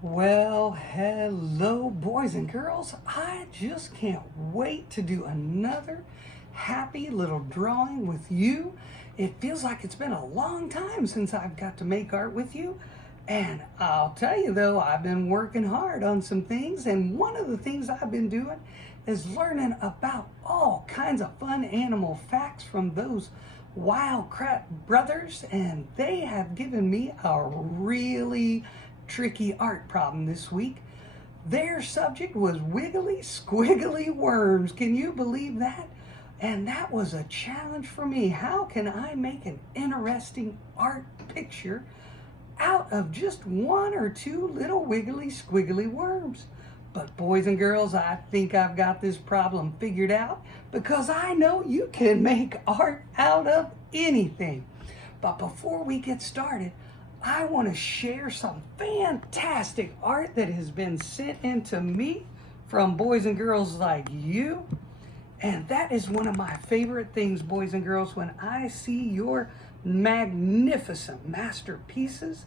Well, hello, boys and girls. I just can't wait to do another happy little drawing with you. It feels like it's been a long time since I've got to make art with you. And I'll tell you though, I've been working hard on some things, and one of the things I've been doing is learning about all kinds of fun animal facts from those Wildcat brothers, and they have given me a really tricky art problem this week. Their subject was wiggly squiggly worms. Can you believe that? And that was a challenge for me. How can I make an interesting art picture out of just one or two little wiggly squiggly worms? But boys and girls, I think I've got this problem figured out, because I know you can make art out of anything. But before we get started, I want to share some fantastic art that has been sent in to me from boys and girls like you. And that is one of my favorite things, boys and girls, when I see your magnificent masterpieces.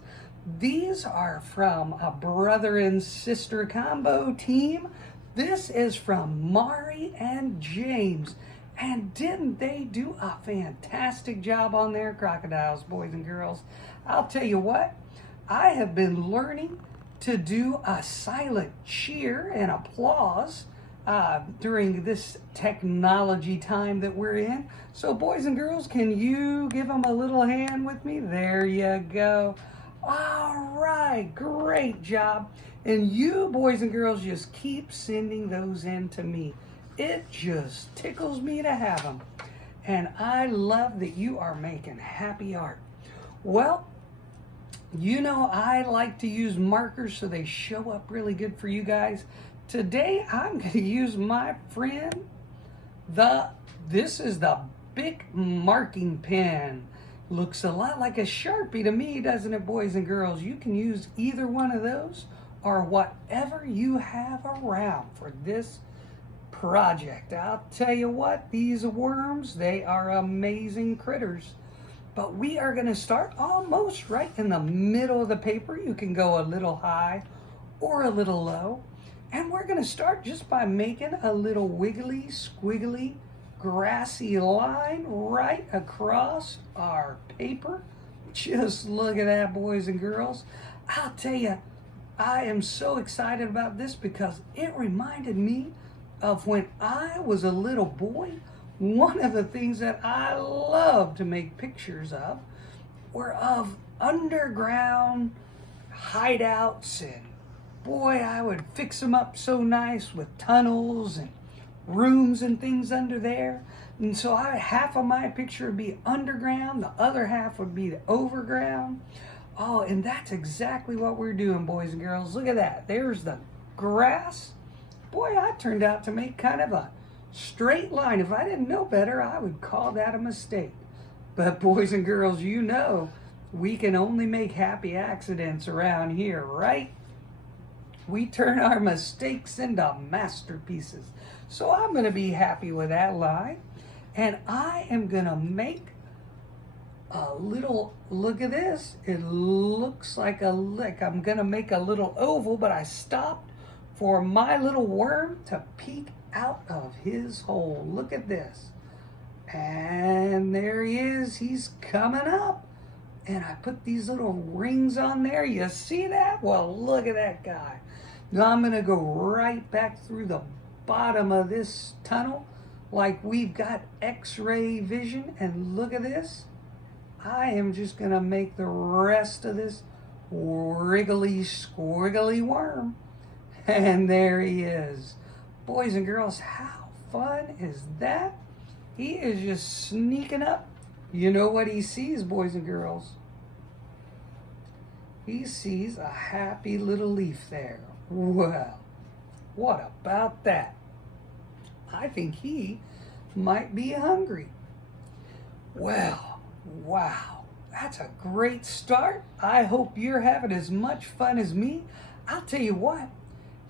These are from a brother and sister combo team. This is from Mari and James. And didn't they do a fantastic job on their crocodiles, boys and girls? I'll tell you what, I have been learning to do a silent cheer and applause during this technology time that we're in. So boys and girls, can you give them a little hand with me? There you go. All right, great job. And you boys and girls just keep sending those in to me. It just tickles me to have them. And I love that you are making happy art. Well, you know I like to use markers so they show up really good for you guys. Today I'm going to use my friend, this is the Bic marking pen. Looks a lot like a Sharpie to me, doesn't it, boys and girls? You can use either one of those or whatever you have around for this project. I'll tell you what, these worms, they are amazing critters. But we are going to start almost right in the middle of the paper. You can go a little high or a little low. And we're going to start just by making a little wiggly, squiggly, grassy line right across our paper. Just look at that, boys and girls. I'll tell you, I am so excited about this because it reminded me of when I was a little boy. One of the things that I love to make pictures of were of underground hideouts, and boy, I would fix them up so nice with tunnels and rooms and things under there. And so half of my picture would be underground, the other half would be the overground. Oh, and that's exactly what we're doing, boys and girls. Look at that. There's the grass. Boy, I turned out to make kind of a straight line. If I didn't know better, I would call that a mistake. But boys and girls, you know, we can only make happy accidents around here, right? We turn our mistakes into masterpieces. So I'm going to be happy with that line. And I am going to make a little, look at this. It looks like a lick. I'm going to make a little oval, but I stopped for my little worm to peek out of his hole. Look at this. And there he is. He's coming up. And I put these little rings on there. You see that? Well, look at that guy. Now I'm going to go right back through the bottom of this tunnel like we've got X-ray vision. And look at this. I am just going to make the rest of this wriggly squiggly worm. And there he is. Boys and girls, how fun is that? He is just sneaking up. You know what he sees, boys and girls? He sees a happy little leaf there. Well, what about that? I think he might be hungry. Well, wow, that's a great start. I hope you're having as much fun as me. I'll tell you what,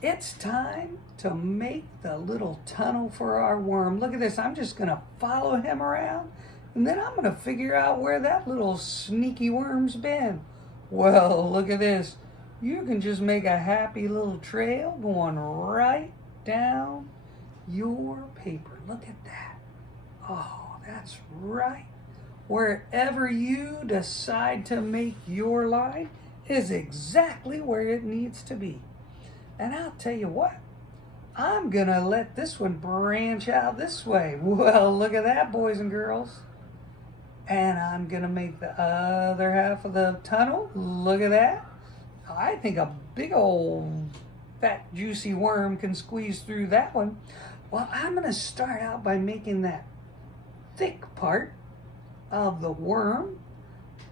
it's time to make the little tunnel for our worm. Look at this. I'm just going to follow him around, and then I'm going to figure out where that little sneaky worm's been. Well, look at this. you can just make a happy little trail going right down your paper. Look at that. Oh, that's right. Wherever you decide to make your line is exactly where it needs to be. And I'll tell you what, I'm gonna let this one branch out this way. Well, look at that, boys and girls. And I'm gonna make the other half of the tunnel. Look at that. I think a big old fat juicy worm can squeeze through that one. Well, I'm gonna start out by making that thick part of the worm.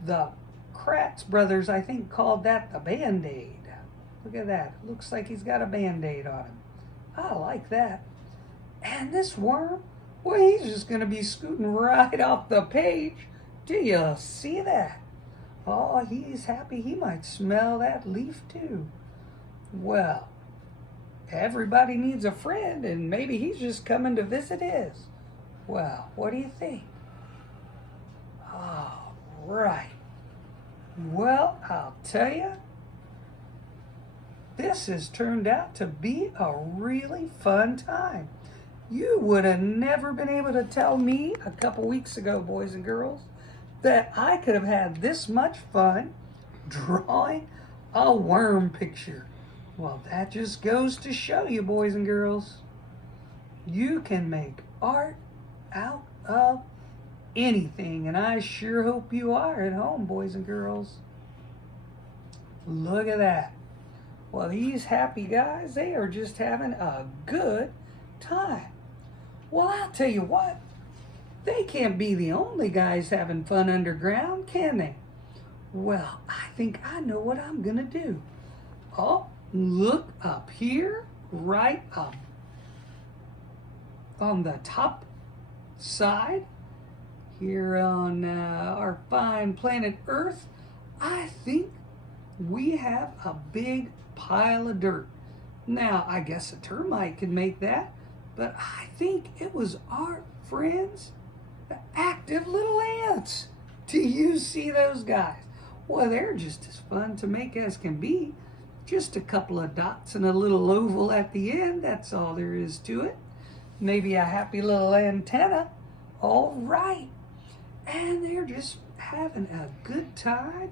The Kratz brothers, I think, called that the Band-Aid. Look at that. It looks like he's got a Band-Aid on him. I like that. And this worm, well, he's just going to be scooting right off the page. Do you see that? Oh, he's happy. He might smell that leaf too. Well, everybody needs a friend, and maybe he's just coming to visit his. Well, what do you think? All right. Well, I'll tell you, this has turned out to be a really fun time. You would have never been able to tell me a couple weeks ago, boys and girls, that I could have had this much fun drawing a worm picture. Well, that just goes to show you, boys and girls, you can make art out of anything, and I sure hope you are at home, boys and girls. Look at that. Well, these happy guys, they are just having a good time. Well, I'll tell you what, they can't be the only guys having fun underground, can they? Well, I think I know what I'm gonna do. Oh, look up here, right up on the top side, here on our fine planet Earth, I think we have a big pile of dirt. Now, I guess a termite could make that, but I think it was our friends, the active little ants. Do you see those guys? Well, they're just as fun to make as can be. Just a couple of dots and a little oval at the end, that's all there is to it. Maybe a happy little antenna. All right. And they're just having a good time,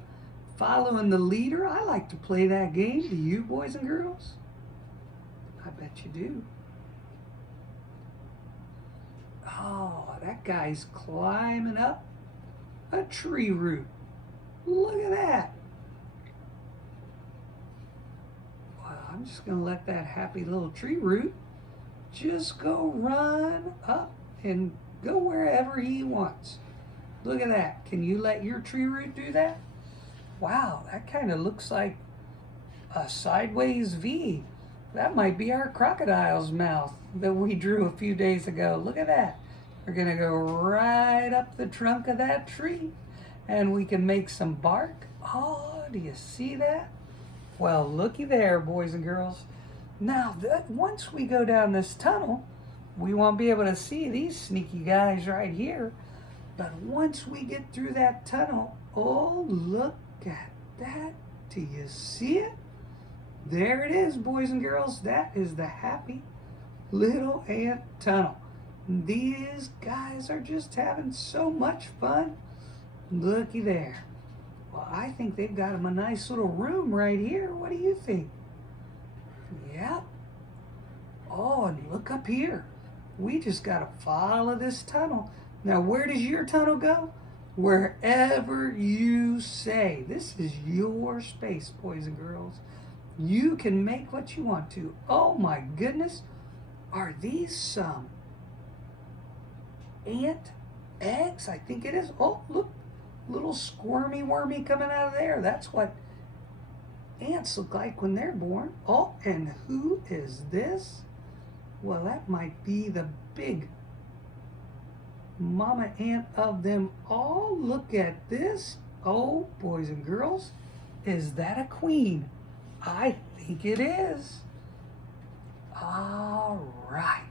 following the leader. I like to play that game. Do you, boys and girls? I bet you do. Oh, that guy's climbing up a tree root. Look at that. Well, I'm just going to let that happy little tree root just go run up and go wherever he wants. Look at that. Can you let your tree root do that? Wow, that kind of looks like a sideways V. That might be our crocodile's mouth that we drew a few days ago. Look at that. We're going to go right up the trunk of that tree, and we can make some bark. Oh, do you see that? Well, looky there, boys and girls. Now, once we go down this tunnel, we won't be able to see these sneaky guys right here. But once we get through that tunnel, oh, look at that. Do you see it? There it is, boys and girls. That is the happy little ant tunnel. These guys are just having so much fun. Looky there. Well, I think they've got them a nice little room right here. What do you think? Yep. Oh, and look up here. We just got to follow this tunnel. Now, where does your tunnel go? Wherever you say. This is your space, boys and girls. You can make what you want to. Oh my goodness. Are these some ant eggs? I think it is. Oh, look. Little squirmy wormy coming out of there. That's what ants look like when they're born. Oh, and who is this? Well, that might be the big mama ant of them all. Look at this. Oh, boys and girls, is that a queen? I think it is. All right.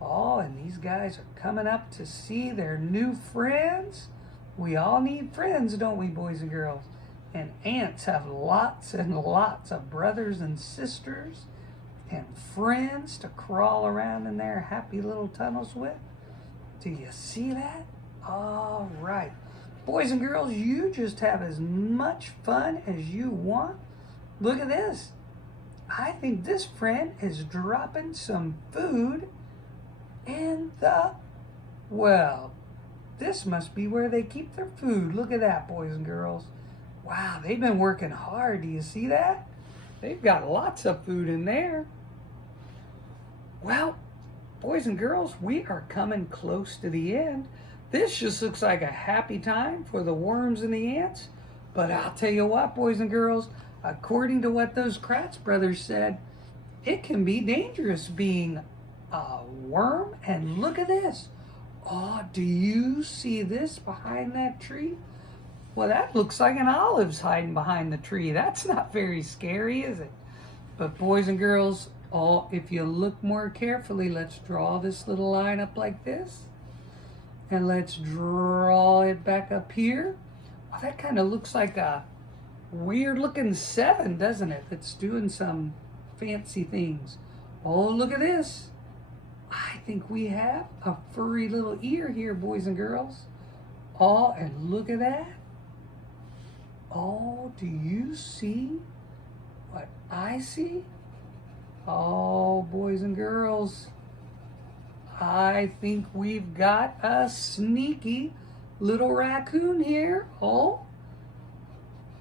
Oh, and these guys are coming up to see their new friends. We all need friends, don't we, boys and girls? And ants have lots and lots of brothers and sisters and friends to crawl around in their happy little tunnels with. Do you see that? All right. Boys and girls, you just have as much fun as you want. Look at this. I think this friend is dropping some food in the, well, this must be where they keep their food. Look at that, boys and girls. Wow, they've been working hard. Do you see that? They've got lots of food in there. Well, boys and girls, we are coming close to the end. This just looks like a happy time for the worms and the ants. But I'll tell you what, boys and girls, according to what those Kratz brothers said, it can be dangerous being a worm. And look at this. Oh, do you see this behind that tree? Well, that looks like an olive's hiding behind the tree. That's not very scary, is it? But boys and girls, if you look more carefully, let's draw this little line up like this. And let's draw it back up here. Well, that kind of looks like a weird looking 7, doesn't it? That's doing some fancy things. Oh, look at this. I think we have a furry little ear here, boys and girls. Oh, and look at that. Oh, do you see what I see? Oh, boys and girls, I think we've got a sneaky little raccoon here. Oh,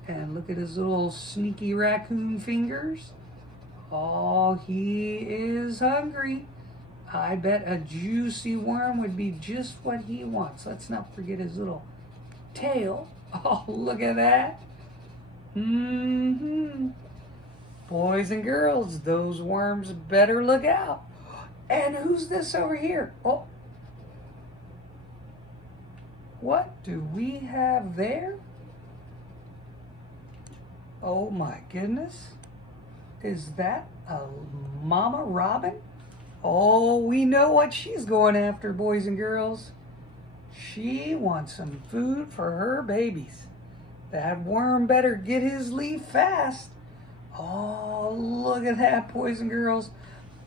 and look at his little sneaky raccoon fingers. Oh, he is hungry. I bet a juicy worm would be just what he wants. Let's not forget his little tail. Oh, look at that. Boys and girls, those worms better look out. And who's this over here? Oh, what do we have there? Oh my goodness. Is that a mama robin? Oh, we know what she's going after, boys and girls. She wants some food for her babies. That worm better get his leaf fast. Oh, look at that, boys and girls.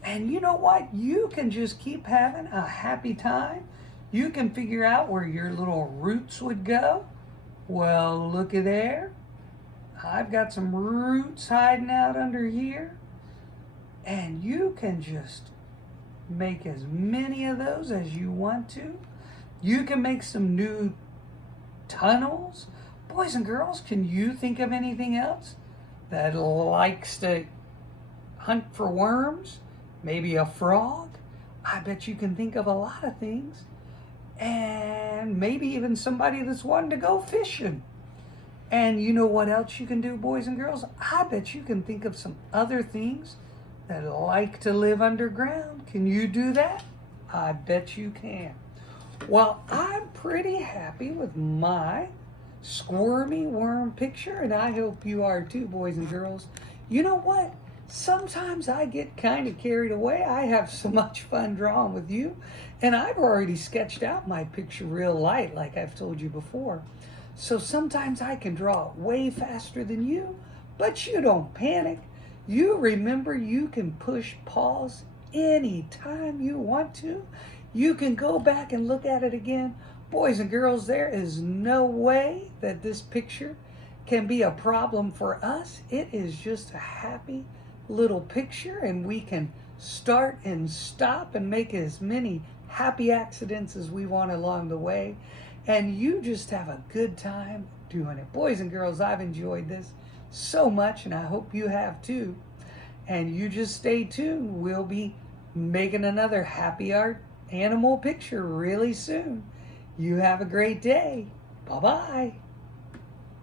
And you know what? You can just keep having a happy time. You can figure out where your little roots would go. Well, look at there. I've got some roots hiding out under here. And you can just make as many of those as you want to. You can make some new tunnels. Boys and girls, can you think of anything else that likes to hunt for worms? Maybe a frog? I bet you can think of a lot of things. And maybe even somebody that's wanting to go fishing. And you know what else you can do, boys and girls? I bet you can think of some other things that like to live underground. Can you do that? I bet you can. Well, I'm pretty happy with my squirmy worm picture, and I hope you are too, boys and girls. You know what? Sometimes I get kind of carried away. I have so much fun drawing with you, and I've already sketched out my picture real light, like I've told you before. So sometimes I can draw it way faster than you, but you don't panic. You remember you can push pause anytime you want to. You can go back and look at it again. Boys and girls, there is no way that this picture can be a problem for us. It is just a happy little picture, and we can start and stop and make as many happy accidents as we want along the way. And you just have a good time doing it. Boys and girls, I've enjoyed this so much, and I hope you have too. And you just stay tuned. We'll be making another happy art animal picture really soon. You have a great day. Bye-bye.